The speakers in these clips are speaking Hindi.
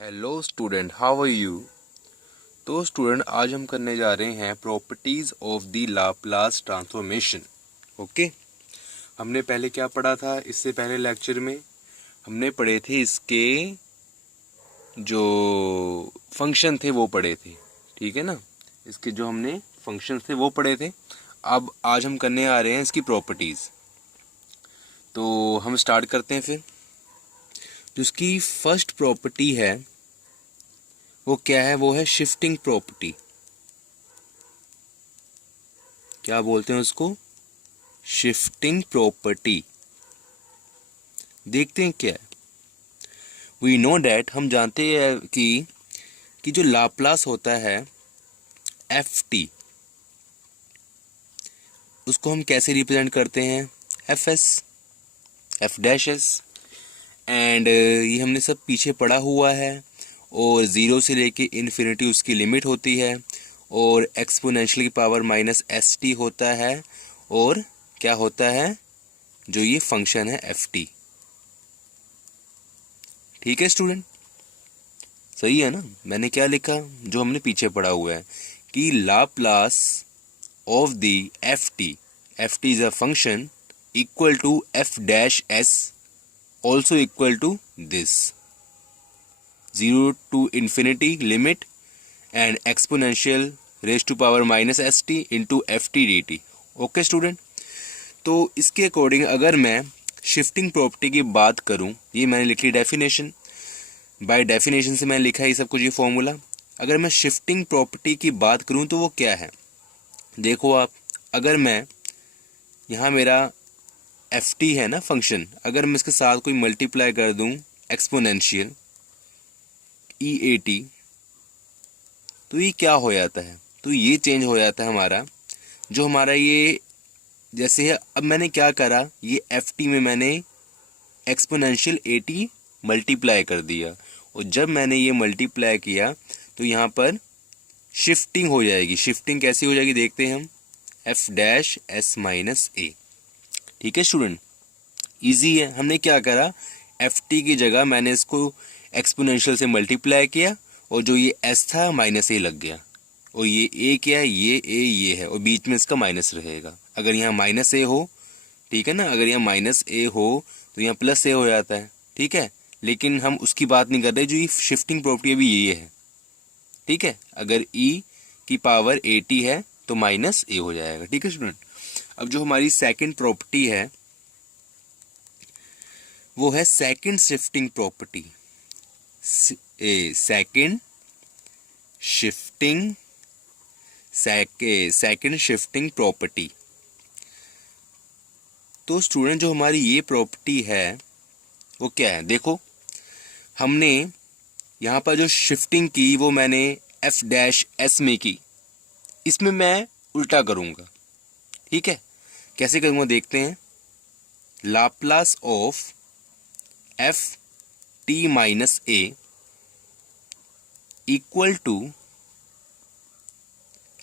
Hello student, how are you. तो स्टूडेंट, आज हम करने जा रहे हैं properties of the Laplace transformation. Okay, हमने पहले क्या पढ़ा था? इससे पहले लेक्चर में हमने पढ़े थे इसके जो फंक्शन थे वो पढ़े थे, ठीक है ना। इसके जो हमने फंक्शन थे वो पढ़े थे। अब आज हम करने आ रहे हैं इसकी प्रॉपर्टीज़। तो हम स्टार्ट करते हैं फिर। जो इसकी फर्स्ट प्रॉपर्टी है वो क्या है? वो है शिफ्टिंग प्रॉपर्टी। क्या बोलते हैं उसको? Shifting property. देखते हैं क्या है। वी नो डैट, हम जानते हैं कि जो लाप्लास होता है एफ टी, उसको हम कैसे रिप्रेजेंट करते हैं? F S, F dash S. And ये हमने सब पीछे पढ़ा हुआ है। और ज़ीरो से लेके इन्फिनिटी उसकी लिमिट होती है। और एक्सपोनेंशियल की पावर माइनस एस टी होता है। और क्या होता है? जो ये फंक्शन है एफ टी। ठीक है स्टूडेंट, सही है ना? मैंने क्या लिखा जो हमने पीछे पढ़ा हुआ है कि Laplace of the f t is a function equal to f dash s also equal to this, zero to infinity limit and exponential raise to power minus s t into f t d t. Okay student, तो इसके अकॉर्डिंग अगर मैं शिफ्टिंग प्रॉपर्टी की बात करूं, ये मैंने लिख ली डेफिनेशन। बाय डेफिनेशन से मैंने लिखा है ये सब कुछ, ये फॉर्मूला। अगर मैं शिफ्टिंग प्रॉपर्टी की बात करूं तो वो क्या है? देखो आप, अगर मैं यहाँ मेरा एफ टी है ना फंक्शन, अगर मैं इसके साथ कोई मल्टीप्लाई कर दूं एक्सपोनेंशियल ई ए टी, तो ये क्या हो जाता है? तो ये चेंज हो जाता है हमारा, जो हमारा ये जैसे है। अब मैंने क्या करा, ये एफ टी में मैंने एक्सपोनेंशियल ए टी मल्टीप्लाई कर दिया। और जब मैंने ये मल्टीप्लाई किया तो यहाँ पर शिफ्टिंग हो जाएगी। शिफ्टिंग कैसी हो जाएगी देखते हैं हम। एफ डैश एस माइनस ए। ठीक है स्टूडेंट, इजी है। हमने क्या करा, एफ टी की जगह मैंने इसको एक्सपोनेंशियल से मल्टीप्लाई किया और जो ये एस था माइनस ए लग गया। और ये ए क्या है? ये ए ये है और बीच में इसका माइनस रहेगा। अगर यहाँ माइनस ए हो, ठीक है ना, अगर यहाँ माइनस ए हो तो यहाँ प्लस ए हो जाता है। ठीक है, लेकिन हम उसकी बात नहीं कर रहे। जो ये शिफ्टिंग प्रॉपर्टी अभी ये है, ठीक है। अगर ई की पावर ए टी है तो माइनस ए हो जाएगा। ठीक है स्टूडेंट, अब जो हमारी सेकंड प्रॉपर्टी है वो है second shifting property. Second shifting second shifting property. तो स्टूडेंट, जो हमारी ये प्रॉपर्टी है वो क्या है? देखो, हमने यहाँ पर जो शिफ्टिंग की वो मैंने एफ डैश एस में की। इसमें मैं उल्टा करूँगा। ठीक है, कैसे करूँगा देखते हैं। Laplace of F T minus A equal to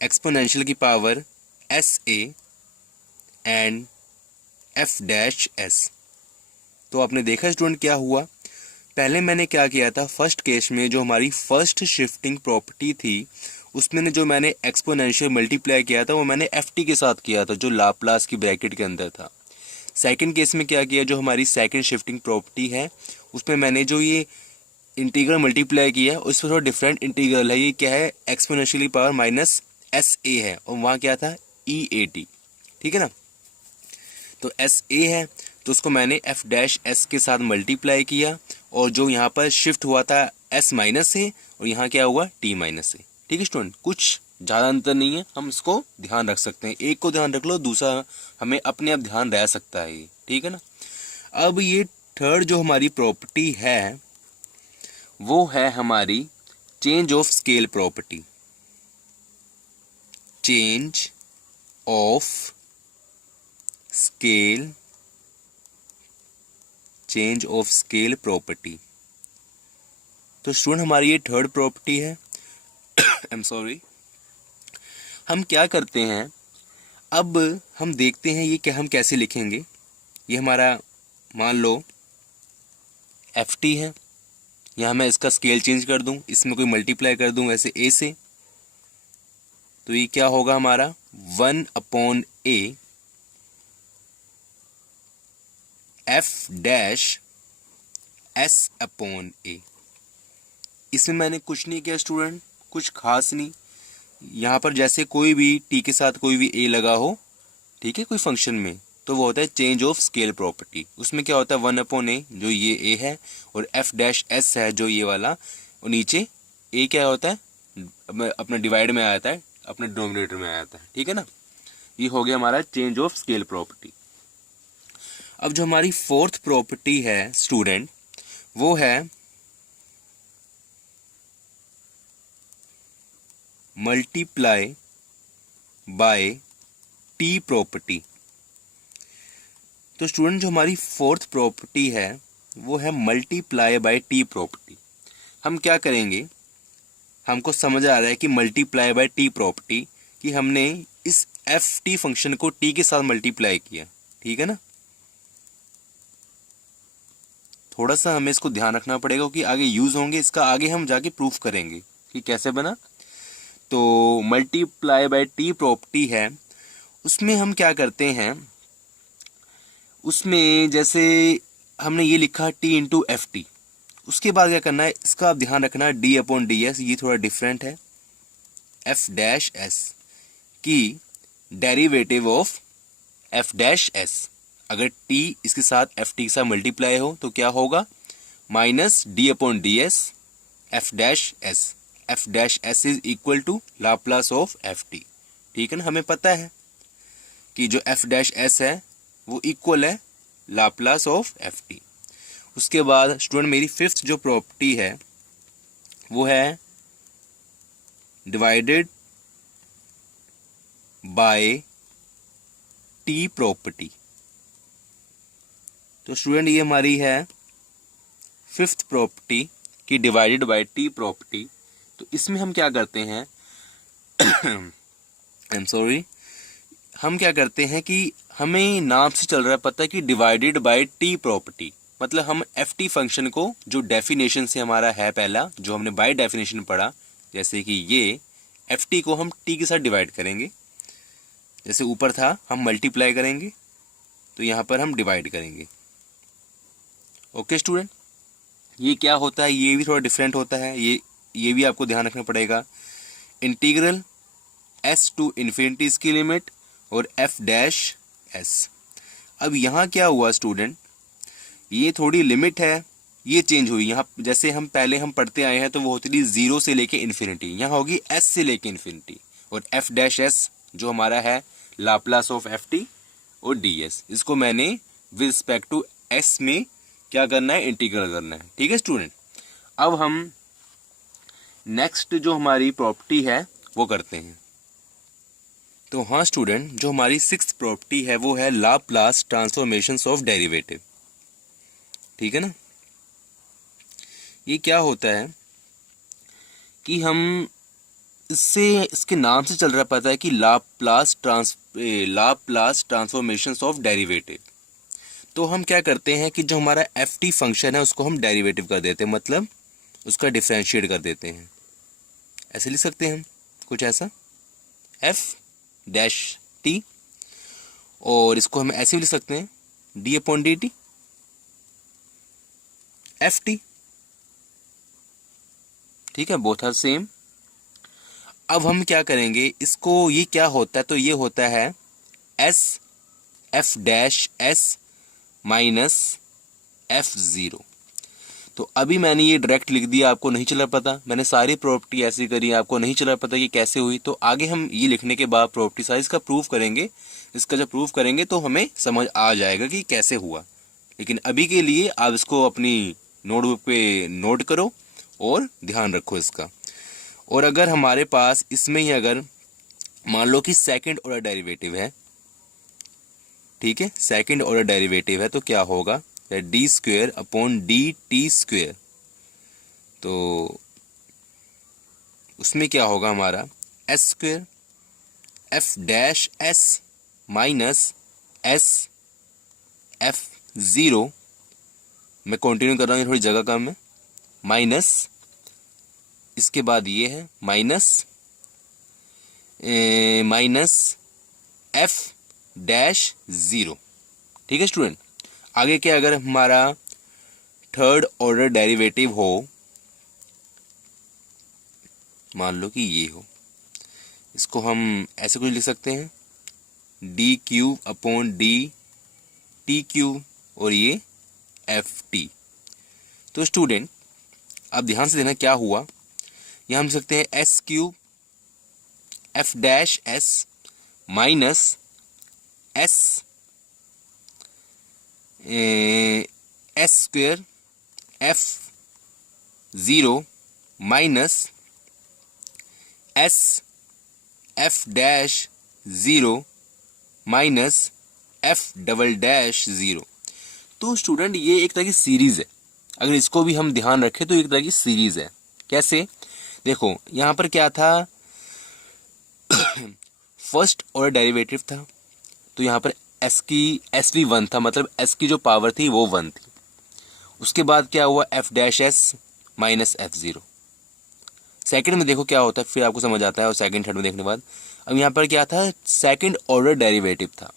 exponential की power S A and F dash S. तो आपने देखा स्टूडेंट क्या हुआ। पहले मैंने क्या किया था, फर्स्ट केस में जो हमारी फर्स्ट शिफ्टिंग प्रॉपर्टी थी उसमें जो मैंने एक्सपोनेंशियल मल्टीप्लाई किया था वो मैंने एफ टी के साथ किया था, जो लाप्लास की ब्रैकेट के अंदर था। सेकंड केस में क्या किया, जो हमारी सेकंड शिफ्टिंग प्रॉपर्टी है उसमें मैंने जो ये इंटीग्रल मल्टीप्लाई किया है उसमें थोड़ा डिफरेंट इंटीग्रल है। ये क्या है? Exponentially power minus S A है और वहाँ क्या था? ई ए टी। ठीक है ना, तो एस ए है तो उसको मैंने एफ डैश एस के साथ मल्टीप्लाई किया और जो यहाँ पर शिफ्ट हुआ था एस माइनस से और यहाँ क्या हुआ? टी माइनस से। ठीक है स्टूडेंट, कुछ ज़्यादा अंतर नहीं है, हम इसको ध्यान रख सकते हैं। एक को ध्यान रख लो, दूसरा हमें अपने आप ध्यान रह सकता है ये। ठीक है ना। अब ये थर्ड जो हमारी प्रॉपर्टी है वो है हमारी change of scale property. Change of scale, change of scale property. तो स्टूडेंट, हमारी ये थर्ड प्रॉपर्टी है। I am sorry. हम क्या करते हैं, अब हम देखते हैं ये क्या हम कैसे लिखेंगे। ये हमारा मान लो एफ टी है, यहाँ मैं इसका स्केल चेंज कर दूं, इसमें कोई मल्टीप्लाई कर दूं ऐसे a से, तो ये क्या होगा हमारा 1/a f डैश s/a। इसमें मैंने कुछ नहीं किया स्टूडेंट, कुछ खास नहीं। यहाँ पर जैसे कोई भी t के साथ कोई भी a लगा हो, ठीक है, कोई फंक्शन में, तो वो होता है चेंज ऑफ स्केल प्रॉपर्टी। उसमें क्या होता है 1/a जो ये a है, और f डैश s है जो ये वाला, और नीचे a क्या होता है अपना डिवाइड में आता है, अपने डिनोमिनेटर में आता है, ठीक है ना। ये हो गया हमारा चेंज ऑफ स्केल प्रॉपर्टी। अब जो हमारी फोर्थ प्रॉपर्टी है स्टूडेंट, वो है मल्टीप्लाई बाय टी प्रॉपर्टी। तो स्टूडेंट जो हमारी फोर्थ प्रॉपर्टी है वो है मल्टीप्लाई बाय टी प्रॉपर्टी। हम क्या करेंगे, हमको समझ आ रहा है कि मल्टीप्लाई बाय टी प्रॉपर्टी कि हमने इस एफ टी फंक्शन को टी के साथ मल्टीप्लाई किया, ठीक है ना। थोड़ा सा हमें इसको ध्यान रखना पड़ेगा कि आगे यूज होंगे, इसका आगे हम जाके प्रूफ करेंगे कि कैसे बना। तो मल्टीप्लाई बाय टी प्रॉपर्टी है, उसमें हम क्या करते हैं, उसमें जैसे हमने ये लिखा टी इंटू एफ टी, उसके बाद क्या करना है, इसका आप ध्यान रखना d/ds, ये थोड़ा डिफरेंट है, f डैश s की derivative of f dash s। अगर t इसके साथ f t के साथ मल्टीप्लाई हो तो क्या होगा, minus d/ds f dash s। f dash s is equal to Laplace of f t, ठीक है ना। हमें पता है कि जो f डैश s है वो इक्वल है लाप्लास ऑफ f t। उसके बाद स्टूडेंट मेरी फिफ्थ जो प्रॉपर्टी है वो है डिवाइडेड बाय टी प्रॉपर्टी। तो स्टूडेंट ये हमारी है फिफ्थ प्रॉपर्टी की डिवाइडेड बाय टी प्रॉपर्टी। तो इसमें हम क्या करते हैं आई एम सॉरी, हम क्या करते हैं कि हमें नाम से चल रहा है पता है कि डिवाइडेड बाय टी प्रॉपर्टी, मतलब हम एफ टी फंक्शन को जो डेफिनेशन से हमारा है पहला जो हमने बाय डेफिनेशन पढ़ा, जैसे कि ये एफ टी को हम टी के साथ डिवाइड करेंगे, जैसे ऊपर था हम मल्टीप्लाई करेंगे तो यहाँ पर हम डिवाइड करेंगे। ओके स्टूडेंट, ये क्या होता है, ये भी थोड़ा डिफरेंट होता है, ये भी आपको ध्यान रखना पड़ेगा। इंटीग्रल एस टू इन्फिनिटी की लिमिट और एफ डैश एस। अब यहाँ क्या हुआ स्टूडेंट, ये थोड़ी लिमिट है, ये चेंज हुई। यहाँ जैसे हम पहले हम पढ़ते आए हैं तो वो होती थी 0 से लेके इन्फिनिटी, यहाँ होगी s से लेके इन्फिनिटी। और f डैश s जो हमारा है लाप्लास ऑफ एफ टी और ds, इसको मैंने विद रिस्पेक्ट टू s में क्या करना है, इंटीग्रल करना है, ठीक है स्टूडेंट। अब हम नेक्स्ट जो हमारी प्रॉपर्टी है वो करते हैं। तो हाँ स्टूडेंट, जो हमारी सिक्स्थ प्रॉपर्टी है वो है लाप्लास ट्रांसफॉर्मेशंस ऑफ डेरिवेटिव, ठीक है ना। ये क्या होता है कि हम इससे इसके नाम से चल रहा पता है कि लाप्लास ट्रांसफॉर्मेशंस ऑफ डेरिवेटिव। तो हम क्या करते हैं कि जो हमारा एफ टी फंक्शन है उसको हम डेरिवेटिव कर देते हैं, मतलब उसका डिफरेंशिएट कर देते हैं। ऐसे लिख सकते हैं हम कुछ ऐसा, एफ डैश टी, और इसको हम ऐसे भी लिख सकते हैं d/dt एफ टी, ठीक है, बोथ आर सेम। अब हम क्या करेंगे इसको, ये क्या होता है, तो ये होता है S F dash s minus f0। तो अभी मैंने ये डायरेक्ट लिख दिया, आपको नहीं चला पता, मैंने सारी प्रॉपर्टी ऐसी करी, आपको नहीं चला पता कि कैसे हुई। तो आगे हम ये लिखने के बाद प्रॉपर्टी साइज का प्रूफ करेंगे, इसका जब प्रूफ करेंगे तो हमें समझ आ जाएगा कि कैसे हुआ। लेकिन अभी के लिए आप इसको अपनी नोटबुक पे नोट करो और ध्यान रखो इसका। और अगर हमारे पास इसमें ही अगर मान लो कि सेकंड ऑर्डर डेरिवेटिव है, ठीक है, सेकंड ऑर्डर डेरिवेटिव है, तो क्या होगा, D square upon D T square. तो उसमें क्या होगा हमारा S square f dash s minus s F 0, मैं कंटिन्यू कर रहा हूँ, थोड़ी जगह कम है, माइनस, इसके बाद ये है माइनस एफ डैश ज़ीरो। ठीक है स्टूडेंट। आगे क्या, अगर हमारा थर्ड ऑर्डर डेरिवेटिव हो, मान लो कि ये हो, इसको हम ऐसे कुछ लिख सकते हैं, D cube upon D T cube और ये एफ टी। तो स्टूडेंट अब ध्यान से देना क्या हुआ, यहाँ हम लिख सकते हैं S cube F dash s minus S square F zero minus s F dash zero minus F double dash zero. तो स्टूडेंट ये एक तरह की सीरीज़ है, अगर इसको भी हम ध्यान रखें तो एक तरह की सीरीज़ है। कैसे, देखो यहाँ पर क्या था, फर्स्ट ऑर्डर डेरिवेटिव था, तो यहाँ पर एस की एस भी वन था, मतलब एस की जो पावर थी वो वन थी। उसके बाद क्या हुआ, F dash s minus F zero. Second में देखो क्या होता है, फिर आपको समझ आता है, और सेकंड थर्ड में देखने के बाद अब यहाँ पर क्या था, सेकंड ऑर्डर डेरिवेटिव था,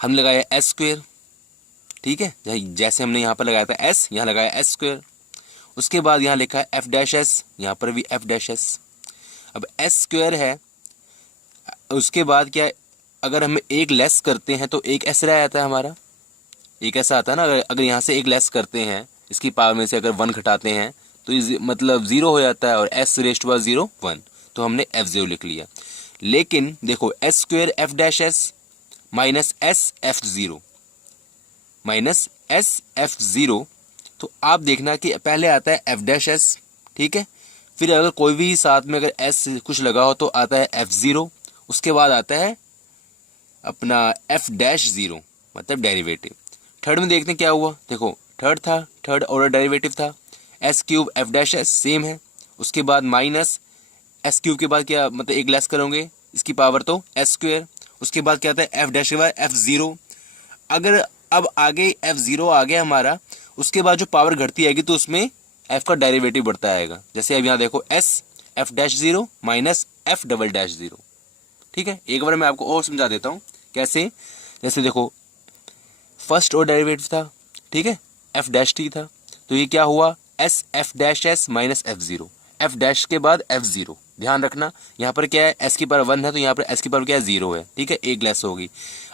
हम लगाया एस स्क्वेयर। ठीक है, जैसे हमने यहाँ पर लगाया था एस, यहाँ लगाया एस स्क्वेयर। उसके बाद यहाँ लिखा है एफ डैश एस, यहाँ पर भी एफ डैश एस। अब एस स्क्वेयर है, उसके बाद क्या, अगर हम एक लेस करते हैं तो एक एस रह जाता है हमारा, एक ऐसा आता है ना, अगर यहाँ से एक लेस करते हैं, इसकी पावर में से अगर वन घटाते हैं तो मतलब ज़ीरो हो जाता है, और s rest to zero one, तो हमने एफ ज़ीरो लिख लिया। लेकिन देखो s square f dash s minus s f zero minus s f zero, तो आप देखना कि पहले आता है एफ डैश एस, ठीक है, फिर अगर कोई भी साथ में अगर एस कुछ लगा हो तो आता है एफ ज़ीरो, उसके बाद आता है अपना एफ डैश ज़ीरो, मतलब डेरिवेटिव। थर्ड में देखते हैं क्या हुआ, देखो थर्ड था, थर्ड ऑर्डर डेरिवेटिव था, S cube F dash S same है। उसके बाद माइनस एस क्यूब के बाद क्या, मतलब एक लेस करोगे इसकी पावर तो एस स्क्वेयर। उसके बाद क्या आता है एफ डैश के बाद एफ ज़ीरो। अगर अब आगे एफ ज़ीरो आ गया हमारा, उसके बाद जो पावर घटती आएगी तो उसमें एफ का डेरिवेटिव बढ़ता आएगा। जैसे अब यहाँ देखो S F dash zero minus F double dash zero. ठीक है, एक बार मैं आपको और समझा देता हूँ कैसे। जैसे देखो फर्स्ट और डेरिवेटिव था, ठीक है, एफ डैश टी था, तो ये क्या हुआ, S F dash s minus F zero, F dash के बाद एफ ज़ीरो। ध्यान रखना यहाँ पर क्या है, एस की पावर वन है तो यहाँ पर एस की पावर क्या है, ज़ीरो है। ठीक है, एक लेस होगी।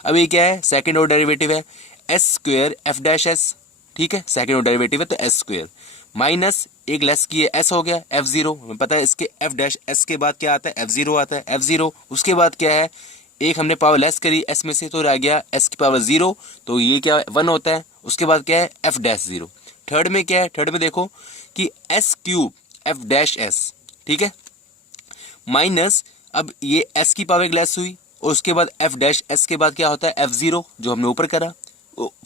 अब ये क्या है, सेकंड ऑर्डर डेरिवेटिव है, S square f dash S, ठीक है, सेकंड ऑर्डर डेरिवेटिव है तो एस स्क्वेयर माइनस एक लेस की है एस हो गया एफ ज़ीरो। हमें पता है इसके एफ डैश एस के बाद क्या आता है, एफ ज़ीरो आता है, एफ ज़ीरो। उसके बाद क्या है, एक हमने पावर लेस करी एस में से तो रह गया एस की पावर ज़ीरो, तो ये क्या वन होता है। उसके बाद क्या है, एफ डैश ज़ीरो। थर्ड में क्या है, थर्ड में देखो कि S cube F dash S, ठीक है, माइनस अब ये एस की पावर एक लेस हुई, और उसके बाद एफ डैश एस के बाद क्या होता है, एफ ज़ीरो जो हमने ऊपर करा,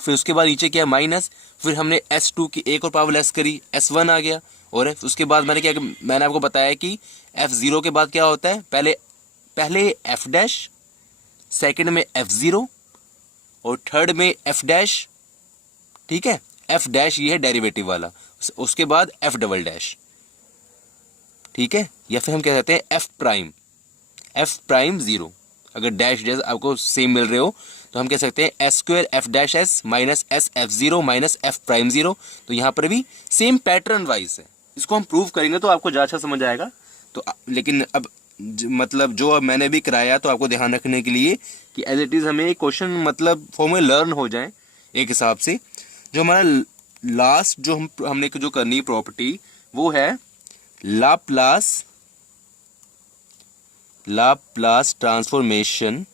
फिर उसके बाद नीचे क्या माइनस, फिर हमने एस टू की एक और पावर लेस करी, एस वन आ गया। और उसके बाद मैंने आपको बताया कि एफ ज़ीरो के बाद क्या होता है, पहले एफ डैश, सेकंड में एफ ज़ीरो, और थर्ड में एफ डैश। ठीक है, एफ डैश ये है डेरिवेटिव वाला, उसके बाद एफ डबल डैश। ठीक है, या फिर हम कह सकते हैं एफ प्राइम ज़ीरो। अगर डैश डैश आपको सेम मिल रहे हो तो हम कह सकते हैं S square f dash s minus s f zero minus F prime zero. तो यहाँ पर भी सेम पैटर्न वाइज है, इसको हम प्रूव करेंगे तो आपको ज़्यादा अच्छा समझ आएगा। तो लेकिन अब मतलब जो अब मैंने भी कराया तो आपको ध्यान रखने के लिए कि एज इट इज़ हमें क्वेश्चन मतलब फॉर्म में लर्न हो जाए एक हिसाब से। जो हमारा लास्ट जो हमने जो करनी है प्रॉपर्टी वो है लाप्लास ट्रांसफॉर्मेशन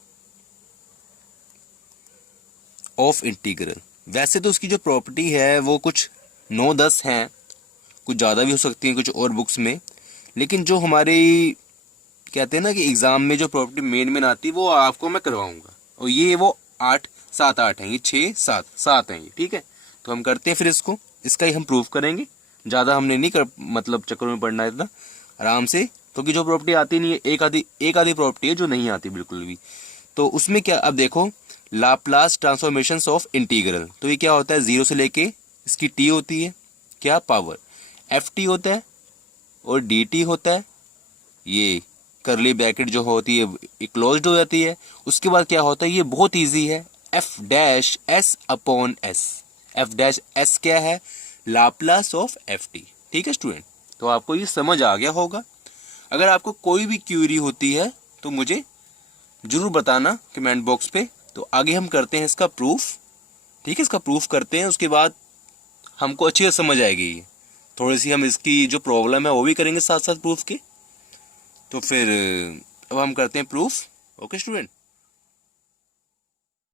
ऑफ इंटीग्रल। वैसे तो उसकी जो प्रॉपर्टी है वो कुछ 9-10 हैं, कुछ ज़्यादा भी हो सकती हैं कुछ और बुक्स में, लेकिन जो हमारी कहते हैं ना कि एग्ज़ाम में जो प्रॉपर्टी मेन आती है वो आपको मैं करवाऊंगा। और ये वो 8-7-8 हैं, ये 6-7 हैं ये। ठीक है, तो हम करते हैं फिर इसका ही हम प्रूफ करेंगे। ज़्यादा हमने नहीं मतलब चक्कर में पड़ना है इतना, आराम से, क्योंकि जो प्रॉपर्टी आती नहीं है, एक आधी प्रॉपर्टी है जो नहीं आती बिल्कुल भी। तो उसमें क्या, अब देखो लाप्लास ट्रांसफॉर्मेशन ऑफ इंटीग्रल, तो ये क्या होता है, 0 से लेके इसकी टी होती है क्या, पावर FT होता है और DT होता है, ये करली ब्रैकेट जो होती है ये क्लोज्ड हो जाती है। उसके बाद क्या होता है, ये बहुत इजी है, F-S/S। F-S क्या है, लाप्लास ऑफ FT। ठीक है स्टूडेंट, तो आपको ये समझ आ गया होगा। अगर आपको कोई भी क्यूरी होती है तो मुझे जरूर बताना कमेंट बॉक्स पे। तो आगे हम करते हैं इसका प्रूफ। ठीक है, इसका प्रूफ करते हैं, उसके बाद हमको अच्छी से समझ आएगी ये। थोड़ी सी हम इसकी जो प्रॉब्लम है वो भी करेंगे साथ साथ प्रूफ के। तो फिर अब हम करते हैं प्रूफ। Okay student.